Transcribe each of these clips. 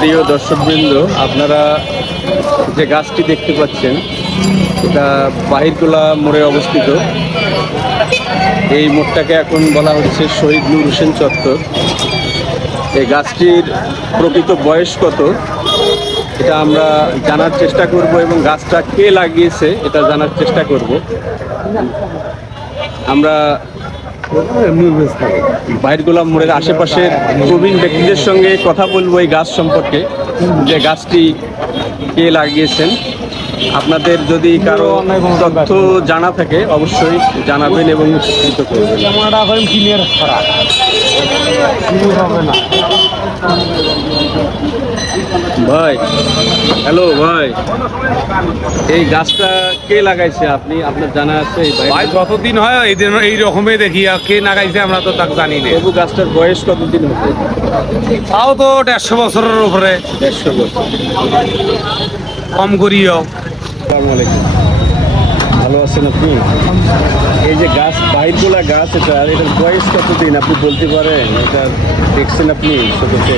প্রিয় দর্শকবৃন্দ, আপনারা যে গাছটি দেখতে পাচ্ছেন এটা বাহিরগোলা মোড়ে অবস্থিত। এই মোড়টাকে এখন বলা হচ্ছে শহীদ নূর হোসেন চত্বর। এই গাছটির প্রকৃত বয়স কত এটা আমরা জানার চেষ্টা করব এবং গাছটা কে লাগিয়েছে এটা জানার চেষ্টা করব। আমরা বাহিরগোলা মোড়ের আশেপাশের প্রবীণ ব্যক্তিদের সঙ্গে কথা বলবো এই গাছ সম্পর্কে, যে গাছটি কে লাগিয়েছেন। আপনাদের যদি কারো তথ্য জানা থাকে অবশ্যই জানাবেন এবং উৎসাহিত করবেন। ভাই, হ্যালো ভাই, এই গাছটা কে লাগাইছে আপনি, আপনার জানা আছে? ভাই যতদিন হয় এই রকমই দেখি, আর কে লাগাইছে আমরা তো তাকে জানি না। তবু গাছটার বয়স কতদিন হবে? তাও তো 150 বছরের উপরে। 150 বছর কম করিও। আসসালামু আলাইকুম, ভালো আছেন আপনি? এই যে গাছ, বাহিরগোলা গাছ, এটার বয়স কতদিন আপনি বলতে পারেন? এটা দেখছেন আপনি ছোটতে?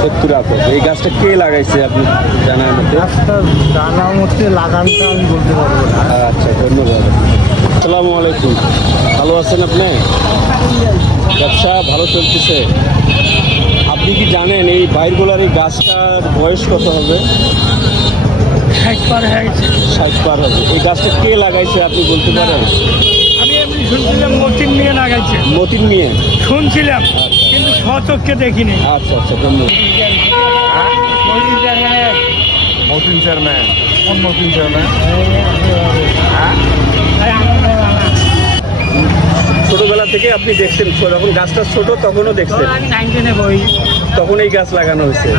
সত্তর আপদ। এই গাছটা কে লাগাইছে আপনি জানার মধ্যে? জানার মধ্যে লাগানটা আমি বলতে পারবো না। আচ্ছা, ধন্যবাদ। আসসালামু আলাইকুম, ভালো আছেন আপনি? ব্যবসা ভালো চলতেছে? আপনি কি জানেন এই বাহিরগোলার এই গাছটার বয়স কত হবে? 60 পার হয়ে গেছে। 60 পার হবে। এই গাছটা কে লাগাইছে আপনি বলতে পারেন? আমি এমনি শুনছিলাম মতিন মিয়া লাগাইছে। মতিন মিয়া শুনছিলাম, কিন্তু স্বচক্ষে দেখিনি। আচ্ছা আচ্ছা, ধন্যবাদ। মতিন চেয়ারম্যান? কোন মতিন চেয়ারম্যান? ছোটবেলা থেকে আপনি দেখছেন, যখন গাছটা ছোট তখনও দেখছেন? আমি 9-10 বই। তখন এই গাছ লাগানো হয়েছে?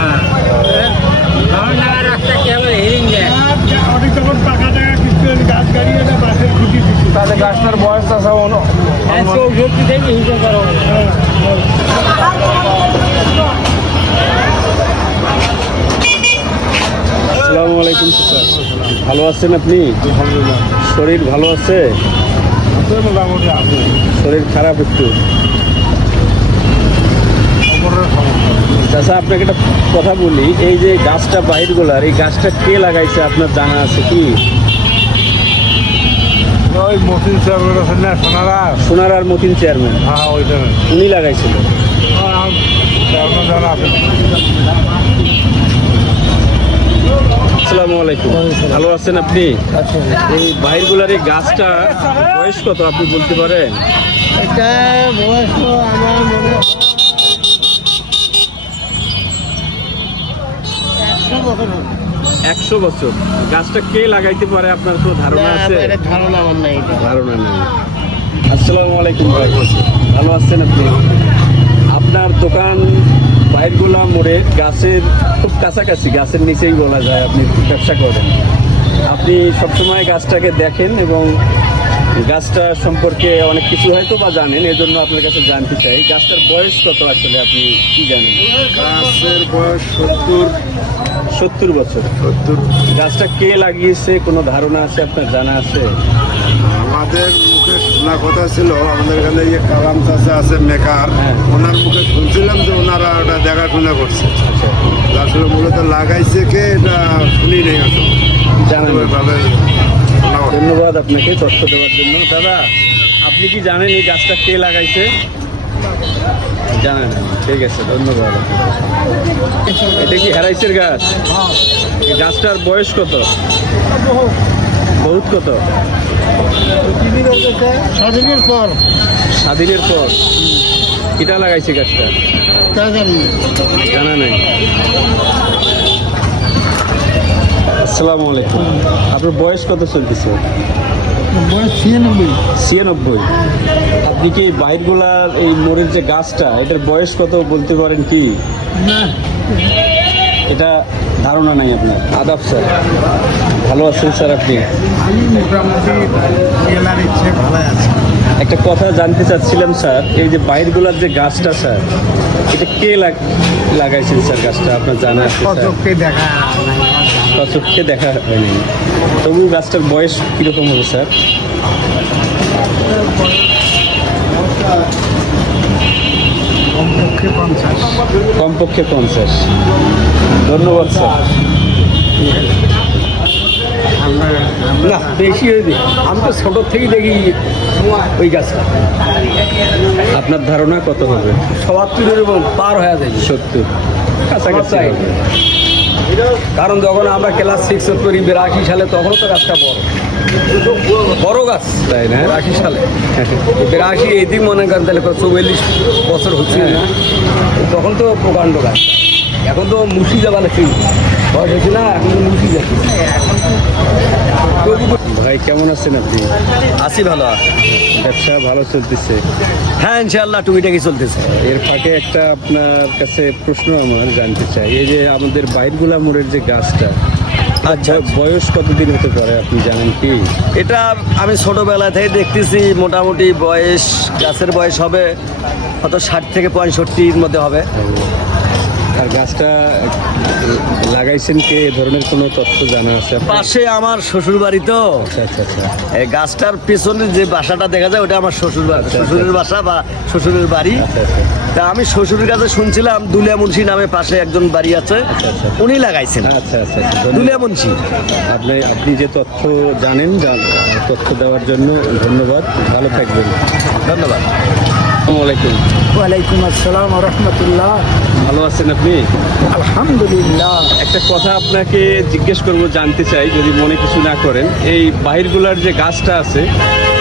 তখন টাকা কিছু গাছ গাড়িয়ে বাসের খুঁটি দিচ্ছি। তাহলে গাছটার বয়স আছে 64 থেকে হিসেব করো। আসসালামু আলাইকুম স্যার, ভালো আছেন আপনি? আলহামদুলিল্লাহ, শরীর ভালো আছে? মোটামুটি আছে। শরীর খারাপ একটু? চাচা, আপনাকে একটা কথা বলি, এই যে গাছটা বাহিরগোলার, এই গাছটা কে লাগাইছে আপনার জানা আছে কি? ওই মতিন চেয়ারম্যান আছে না, সোনারা? সোনারার মতিন চেয়ারম্যান, হ্যাঁ ওইটা উনি লাগাইছিল। চেয়ারম্যান যারা আছে। আসসালামু আলাইকুম, ভালো আছেন আপনি? এই বাহিরগোলার এই গাছটা বয়স কত আপনি বলতে পারেন? এটা বয়স তো আমার মনে হয় 100 বছর হবে। 100 বছর। গাছটা কে লাগাইতে পারে আপনার কোনো ধারণা আছে? ধারণা আমার নাই। ধারণা নেই। আসসালামু আলাইকুম ভাই, ভালো আছেন আপনি? আপনার দোকান বাহিরগোলা মোড়ে গাছের খুব কাছাকাছি, গাছের নিচেই বলা যায় আপনি ব্যবসা করেন। আপনি সবসময় গাছটাকে দেখেন এবং গাছটা সম্পর্কে অনেক কিছু হয়তো বা জানেন, এজন্য আপনার কাছে জানতে চাই গাছটার বয়স কত আসলে আপনি কি জানেন? গাছের বয়স 70 বছর। গাছটা কে লাগিয়েছে কোনো ধারণা আছে আপনার জানা আছে? আমাদের মুখে শোনা কথা ছিল, আমাদের এখানে যে কালাম চাষা আছে মেকার, হ্যাঁ। ওনার মুখে শুনছিলাম যে ওনারা ওটা দেখাশোনা করছে। আচ্ছা, আসলে মূলত লাগাইছে কে এটা শুনি নেই আসলে। জানেন না। ওইভাবে শোনা কথা। ধন্যবাদ আপনাকে তথ্য দেওয়ার জন্য। দাদা, আপনি কি জানেন এই গাছটা কে লাগাইছে? জানেন না, ঠিক আছে, ধন্যবাদ। এটা কি হেরাইসের গাছ? এই গাছটার বয়স কত? বহুত কত? স্বাধীনের পর স্বাধীনের পর। কিটা লাগাইছে গাছটা? জানা নাই। আসসালামু আলাইকুম, আপনার বয়স কত চলতেছে? বয়স 96। 96। আপনি কি বাহিরগোলার এই মোড়ের যে গাছটা, এটার বয়স কত বলতে পারেন কি? না, এটা ধারণা নাই আপনার? আদাব স্যার, ভালো আছেন স্যার আপনি? আমি মোটামুটি জেলার ইচ্ছে ভালো আছে। একটা কথা জানতে চাচ্ছিলাম স্যার, এই যে বাইরগুলার যে গাছটা স্যার, এটা কে লাগাইছেন স্যার গাছটা? আপনার জানা আছে স্যার? কতকে দেখা চোখে দেখা হয়নি, তবু গাছটার বয়স কীরকম হবে স্যার? কমপক্ষে 50। কমপক্ষে 50। ধন্যবাদ স্যার। না বেশি হয়েছে, আমি তো ছোটোর থেকেই দেখি ওই গাছটা আপনার ধারণা কত হবে? ৭৭ পার হয়ে যায়। 70 কাছাকাছি তাই। হবে। কারণ যখন আমরা ক্লাস 6 করি 82 সালে, তখন তো গাছটা বড় গাছ, তাই না? 82 সালে 82 এদিক মনে করেন তাহলে 44 বছর হচ্ছে না, তখন তো প্রকাণ্ড গাছ। এখন তো মুসি যাবা না, বয়স হচ্ছে না, এখন তো মুসি যাচ্ছে। ভাই কেমন আছেন আপনি? আসি ভালো। ব্যবসা ভালো চলতেছে? হ্যাঁ ইনশাআল্লাহ টুকিটাকি চলতেছে। এর ফাঁকে একটা আপনার কাছে প্রশ্ন আমার জানতে চাই, এই যে আমাদের বাইরগুলা মোড়ের যে গাছটা, আচ্ছা, বয়স কতদিন হতে পারে আপনি জানেন কি? এটা আমি ছোটবেলা থেকে দেখতেছি, মোটামুটি বয়স গাছের বয়স হবে হয়তো 60 থেকে 65-র মধ্যে হবে। আর গাছটা লাগাইছেন কে, এ ধরনের কোনো তথ্য জানা আছে আপনার? পাশে আমার শ্বশুর বাড়ি তো, আচ্ছা আচ্ছা আচ্ছা। এই গাছটার পেছনে যে বাসাটা দেখা যায় ওটা আমার শ্বশুর বাড়ি, শ্বশুরের বাসা বা শ্বশুরের বাড়ি। আচ্ছা আচ্ছা তা আমি শ্বশুরের কাছে শুনছিলাম দুলিয়া মুন্সি নামে পাশে একজন বাড়ি আছে, আচ্ছা। উনি লাগাইছেন। আচ্ছা আচ্ছা আচ্ছা, ধন্যবাদ। দুলিয়া মুন্সি। আপনি যে তথ্য জানেন, তথ্য দেওয়ার জন্য ধন্যবাদ। ভালো থাকবেন। ধন্যবাদ। আসসালামু আলাইকুম। ওয়ালাইকুম আসসালাম রহমতুল্লাহ। ভালো আছেন আপনি? আলহামদুলিল্লাহ। একটা কথা আপনাকে জিজ্ঞেস করব, জানতে চাই যদি মনে কিছু না করেন। এই বাহিরগুলার যে গাছটা আছে,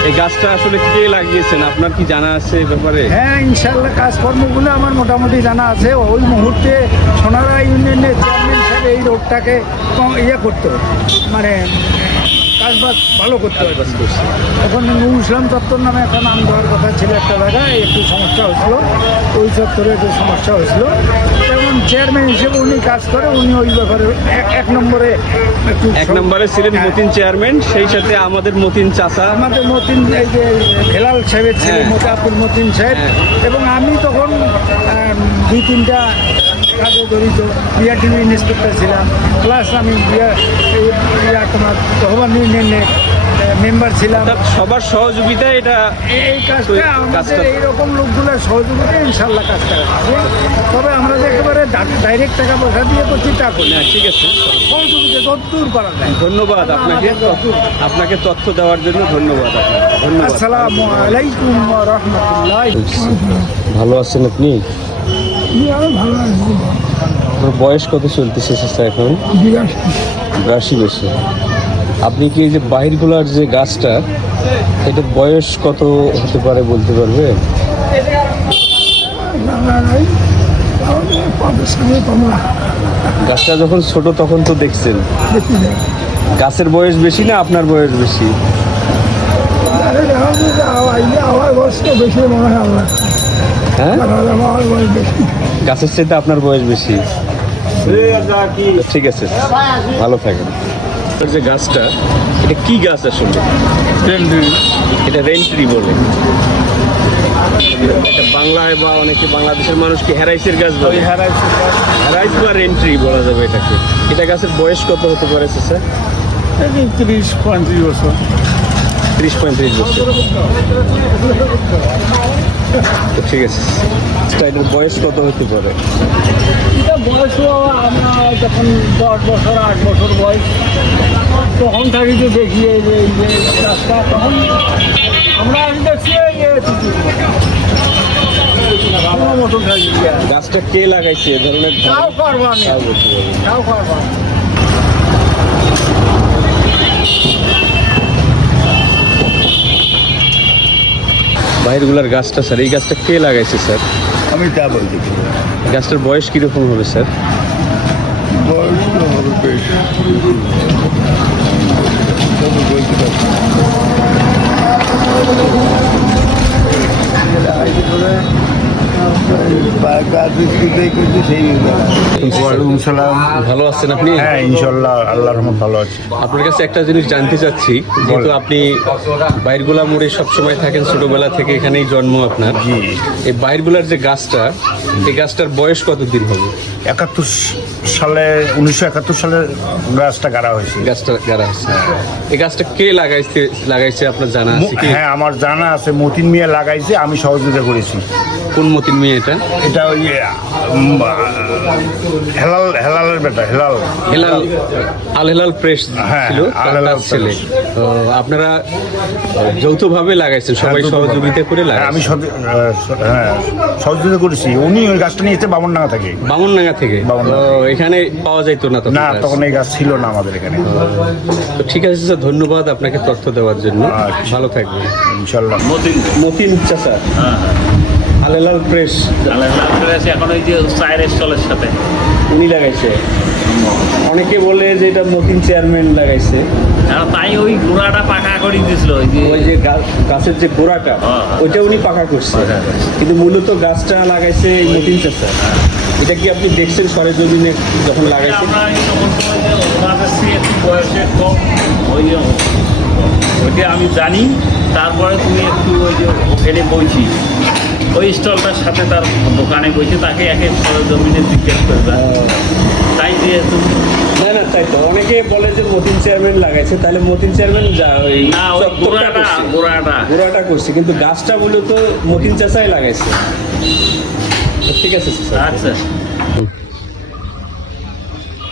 এই গাছটা আসলে কে লাগিয়েছেন, আপনার কি জানা আছে এ ব্যাপারে? হ্যাঁ ইনশাল্লাহ কাজকর্মগুলো আমার মোটামুটি জানা আছে। ওই মুহূর্তে সোনারা ইউনিয়নের চেয়ারম্যান সাহেব এই রোডটাকে ইয়ে করতো, মানে কাজবাজ ভালো করতে হবে। তখন নূর ইসলাম চত্বর নামে একটা নাম দেওয়ার কথা ছিল একটা জায়গায়, একটু সমস্যা হয়েছিল, ওই চত্বরে একটু সমস্যা হয়েছিল। যেমন চেয়ারম্যান হিসেবে উনি কাজ করে, উনি ওই ব্যাপারে এক নম্বরে একটু এক নম্বরে ছিলেন মতিন চেয়ারম্যান, সেই সাথে আমাদের মতিন চাচা। আমাদের মতিন এই যে হেলাল সাহেবের ছিলেন, হ্যাঁ। মোতাবুল মতিন সাহেব। হ্যাঁ। এবং আমি তখন 2-3টা কাজে জড়িত, বিআরটিভি ইন্সপেক্টর ছিলাম, প্লাস আমি তোমার তহবান ইউনিয়নের মেম্বার ছিলাম। অর্থাৎ সবার সহযোগিতায় এটা এই কাজটা আমাদের এইরকম লোকগুলোর সহযোগিতায় ইনশাল্লাহ কাজটা হচ্ছে। তবে আমরা যে একেবারে ডাইরেক্ট টাকা পয়সা দিয়ে করছি তা করি না, না, ঠিক আছে। সহযোগিতা যতদূর করা যায়। ধন্যবাদ আপনাকে তথ্য দেওয়ার জন্য ধন্যবাদ আপনাকে। ধন্যবাদ। আসসালামু আলাইকুম ওয়া রাহমাতুল্লাহ। ভালো আছেন আপনি? ভালো আছি। আপনার বয়স কত চলতেছে চাচা এখন? 82 বছর। আপনি কি এই যে বাহিরগুলার যে গাছটা, এটা বয়স কত হতে পারে বলতে পারবেন? গাছটা যখন ছোট তখন তো দেখছেন, গাছের বয়স বেশি না আপনার বয়স বেশি? আমার বয়স তো বেশি মনে হয়, আমার হ্যাঁ, আমার বয়স বেশি। গাছের চাইতে আপনার বয়স বেশি। ঠিক আছে, ভালো থাকেন। আপনার যে গাছটা, এটা কি গাছ আসলে? এটা রেন্ট্রি বলে। এটা বাংলায় বা অনেকে বাংলাদেশের মানুষ কি হ্যারাইসের গাছ বলে? হ্যারাইস বা রেন্ট্রি বলা যাবে এটাকে। এটা গাছের বয়স কত হতে পারে স্যার? 30-35 বছর। 30-35 বছর। তো ঠিক আছে, এটার বয়স কত হতে পারে? এটা বয়সও আমরা যখন 10 বছর 8 বছর বয়স, তখন থাকি যে দেখি এই যে রাস্তা, তখন আমরা আমি দেখছি আমার মতন থাকি। গাছটা কে লাগাইছে এ ধরনের? তাও পারবা না, তাও পারবা না। বাহিরগুলার গাছটা স্যার, এই গাছটা কে লাগাইছে স্যার? আমি তা বলতে পারি। গাছটার বয়স কিরকম হবে স্যার? বয়স তো হবে বেশ, তবে বলতে পারছি না। গাছ বিক্রিতেই করছি সেই ওয়ালাইকুম সালাম। ভালো আছেন আপনি? হ্যাঁ ইনশাল্লাহ আল্লাহর রহমত ভালো আছে। আপনার কাছে একটা জিনিস জানতে চাচ্ছি, যেহেতু আপনি বাইরগুলা মোড়ে সবসময় থাকেন, ছোটবেলা থেকে এখানেই জন্ম আপনার। জি। এই বাইরগুলার যে গাছটা, এই গাছটার বয়স কতদিন হবে? 1971 সালে গাছটা গাড়া হয়েছে। গাছটা গাড়া আছে। এই গাছটা কে লাগাইছে আপনার জানা আছে কি? হ্যাঁ আমার জানা আছে, মতিন মিয়া লাগাইছে, আমি সহযোগিতা করেছি। কোন মতিন মেয়ে এটা? এটা ওই হেলালের বেটা হেলাল। হেলাল, আল হেলাল প্রেস হ্যাঁ, ছিল, আল তার হেলাল ছেলে। তো আপনারা যৌথভাবে লাগাইছেন, সবাই সহযোগিতা করে হ্যাঁ, আমি লাগাইছেন। সহযোগিতা করেছি। উনি ওই গাছটা নিয়ে এসে বামনডাঙ্গা থেকে। বামনডাঙ্গা থেকে? বামনডাঙ্গা তো এখানে পাওয়া যাইতো না তখন না, গাছ? তখন এই গাছ ছিল না আমাদের এখানে। তো ঠিক আছে স্যার, ধন্যবাদ আপনাকে তথ্য দেওয়ার জন্য। আচ্ছা। ভালো থাকবেন। ইনশাল্লাহ। মতিন চাচা, আল হেলাল প্রেস এখন ওই যে চায়ের স্টলের সাথে উনি লাগাইছে। অনেকে বলে যে এটা মতিন চেয়ারম্যান লাগাইছে। তাই ওই গোড়াটা পাকা করে দিয়েছিল ওই যে গাছের যে গোড়াটা, হ্যাঁ। ওইটা উনি পাকা করছে, পাকা করছে। কিন্তু মূলত গাছটা লাগাইছে এই মতিন চাচা। এটা কি আপনি দেখছেন সরেজমিনে যখন লাগাইছে? আমরা এই তখন তো ওই যে ওনাদের চেয়ে একটু বয়সে কম, ওই যে ওইটা আমি জানি। তারপরে তুমি একটু ওই যে ওখানে বইছি, ওই স্টলটার সাথে তার দোকানে বইছে, তাকে একে জমিনে জিজ্ঞেস করবে। তাই যে তুমি না, তাই তো অনেকে বলে যে মতিন চেয়ারম্যান লাগাইছে, তাহলে মতিন চেয়ারম্যান না, ওই গোড়াটা করছে, কিন্তু গাছটা মূলত মতিন চাচাই লাগাইছে। তো ঠিক আছে স্যার। আচ্ছা।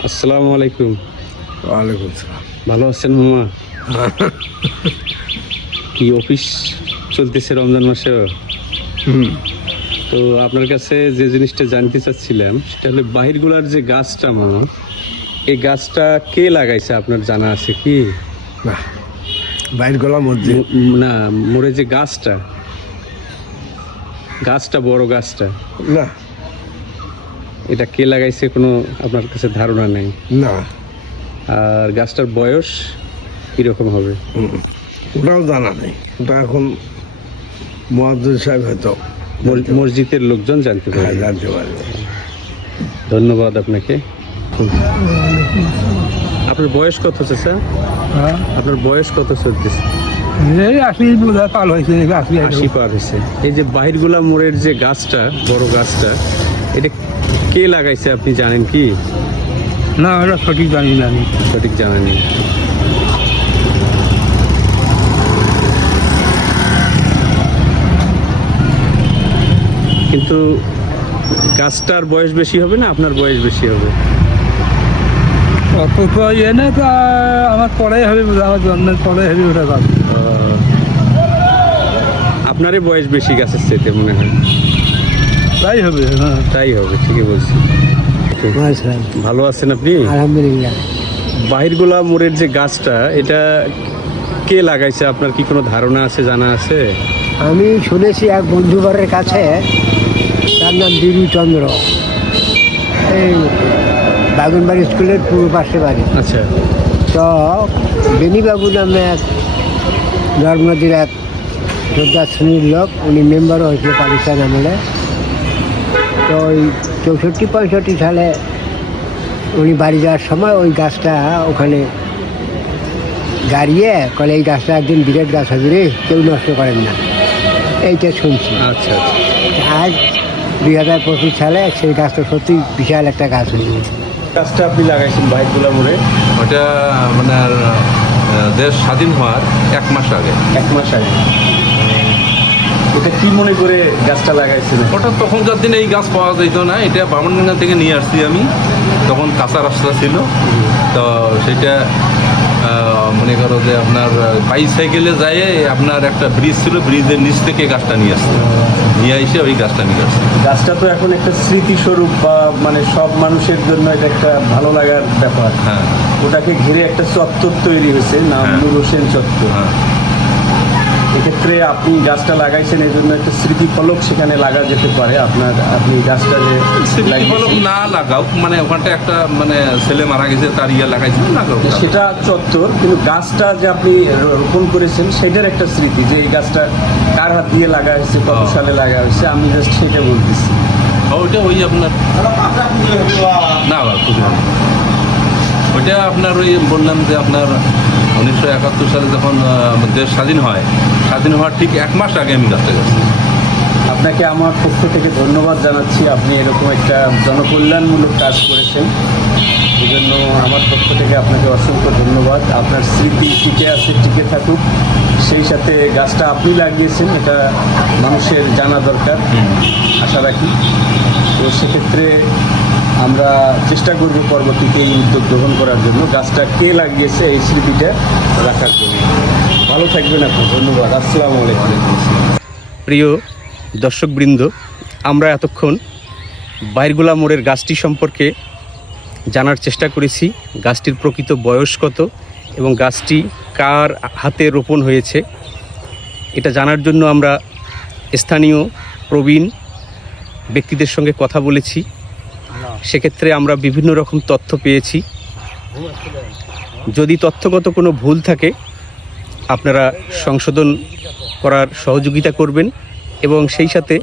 আসসালামু আলাইকুম। ওয়ালাইকুম সালাম। ভালো আছেন মামা? কি অফিস চলতেছে রমজান মাসে? তো আপনার কাছে যে জিনিসটা জানতে চাচ্ছিলাম সেটা হলো বাহিরগুলার যে গাছটা মামা, এই গাছটা কে লাগাইছে আপনার জানা আছে কি? না, বাইর গলার মধ্যে না, মোড়ে যে গাছটা বড় গাছটা, না এটা কে লাগাইছে কোনো আপনার কাছে ধারণা নেই? না, আর গাছটার বয়স কিরকম হবে? ওটাও জানা নেই। ওটা এখন মুয়াজ্জিন সাহেব হয়তো মসজিদের লোকজন জানতে পারে। জানতে পারবে। ধন্যবাদ আপনাকে। আপনার বয়স কত চাচা? আপনার বয়স কত চলতেছে? 80 পার হয়েছে। এই যে বাহিরগুলা মোড়ের যে গাছটা, বড় গাছটা, এটা কে লাগাইছে আপনি জানেন কি? না, ওটা সঠিক জানি না আমি। সঠিক জানা নেই। কিন্তু গাছটার বয়স বেশি হবে না আপনার বয়স বেশি হবে? অত তো ইয়ে না, তা আমার পরে হবে, আমার জন্মের পরে হবে ওটা গাছ। আপনারই বয়স বেশি গাছের চাইতে মনে হয়। তাই হবে, হ্যাঁ। তাই হবে, ঠিকই বলছি। ভালো আছেন আপনি? আলহামদুলিল্লাহ। বাহিরগুলা মোড়ের যে গাছটা, এটা কে লাগাইছে আপনার কি কোনো ধারণা আছে, জানা আছে? আমি শুনেছি এক বন্ধুবারের কাছে, তার নাম বিরু চন্দ্র, এই বাগুনবাড়ি স্কুলের পূর্ব পাশে বাড়ি। আচ্ছা। তো বেনিবাবু নামে এক ধর্মদির এক যোদ্ধা শ্রেণীর লোক, উনি মেম্বারও হয়েছিল পাকিস্তান আমলে। তো ওই 64-65 সালে উনি বাড়ি যাওয়ার সময় ওই গাছটা ওখানে গাড়িয়ে কলে, এই গাছটা একদিন বিরাট গাছ হবে রে, কেউ নষ্ট করেন না, এইটা শুনছি। আচ্ছা আচ্ছা। আজ 2025 সালে সেই গাছটা সত্যি বিশাল একটা গাছ হয়েছে। গাছটা আপনি লাগাইছেন বাহিরগুলা মোড়ে? ওটা মানে দেশ স্বাধীন হওয়ার 1 মাস আগে। 1 মাস আগে। এটা কি মনে করে গাছটা লাগাইছেন? ওটা তখনকার দিনে এই গাছ পাওয়া যেত না, এটা বামনডাঙ্গা থেকে নিয়ে আসছি আমি। তখন কাঁচা রাস্তা ছিল, তো সেটা মনে করো যে আপনার বাইসাইকেলে যায়, আপনার একটা ব্রিজ ছিল, ব্রিজের নিচ থেকে গাছটা নিয়ে আসছে, নিয়ে এসে ওই গাছটা নিয়ে আসছে। গাছটা তো এখন একটা স্মৃতিস্বরূপ, বা মানে সব মানুষের জন্য এটা একটা ভালো লাগার ব্যাপার। হ্যাঁ ওটাকে ঘিরে একটা চত্বর তৈরি হয়েছে, নাম হ্যাঁ। নূর হোসেন চত্বর। হ্যাঁ। সেক্ষেত্রে আপনি গাছটা লাগাইছেন এই জন্য একটা স্মৃতিফলক সেখানে লাগা যেতে পারে আপনি গাছটা যে ফলক লাগিয়েছেন। না লাগাও, মানে ওখানটা একটা মানে ছেলে মারা গেছে তার লাগাইছে লাগাও। সেটা চত্বর, কিন্তু গাছটা যে আপনি রোপণ করেছেন সেটার একটা স্মৃতি, যে এই গাছটা কার হাত দিয়ে লাগা হয়েছে, কত সালে লাগা হয়েছে, আমি জাস্ট সেটা বলতেছি। ওইটা ওই আপনার না ওইটা আপনার ওই বললাম যে আপনার 1971 সালে যখন দেশ স্বাধীন হয়, স্বাধীন হওয়ার ঠিক 1 মাস আগে আমি গাছটা গেছি। আপনাকে আমার পক্ষ থেকে ধন্যবাদ জানাচ্ছি, আপনি এরকম একটা জনকল্যাণমূলক কাজ করেছেন, এই জন্য আমার পক্ষ থেকে আপনাকে অসংখ্য ধন্যবাদ। আপনার স্মৃতি টিকে আছে, টিকে থাকুক। সেই সাথে গাছটা আপনি লাগিয়েছেন, এটা মানুষের জানা দরকার, আশা রাখি। তো সেক্ষেত্রে আমরা চেষ্টা করব পরবর্তীতে এই উদ্যোগ গ্রহণ করার জন্য, গাছটা কে লাগিয়েছে এই স্মৃতিটা রাখার জন্য। ভালো থাকবেন আপনি, ধন্যবাদ। আসসালামু আলাইকুম। প্রিয় দর্শকবৃন্দ, আমরা এতক্ষণ বাইরগোলা মোড়ের গাছটি সম্পর্কে জানার চেষ্টা করেছি, গাছটির প্রকৃত বয়স কত এবং গাছটি কার হাতে রোপণ হয়েছে এটা জানার জন্য আমরা স্থানীয় প্রবীণ ব্যক্তিদের সঙ্গে কথা বলেছি। সেক্ষেত্রে আমরা বিভিন্ন রকম তথ্য পেয়েছি। যদি তথ্যগত কোনো ভুল থাকে আপনারা সংশোধন করার সহযোগিতা করবেন, এবং সেই সাথে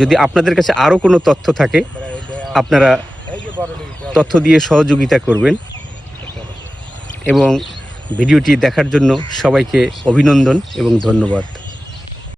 যদি আপনাদের কাছে আরও কোনো তথ্য থাকে আপনারা তথ্য দিয়ে সহযোগিতা করবেন। এবং ভিডিওটি দেখার জন্য সবাইকে অভিনন্দন এবং ধন্যবাদ।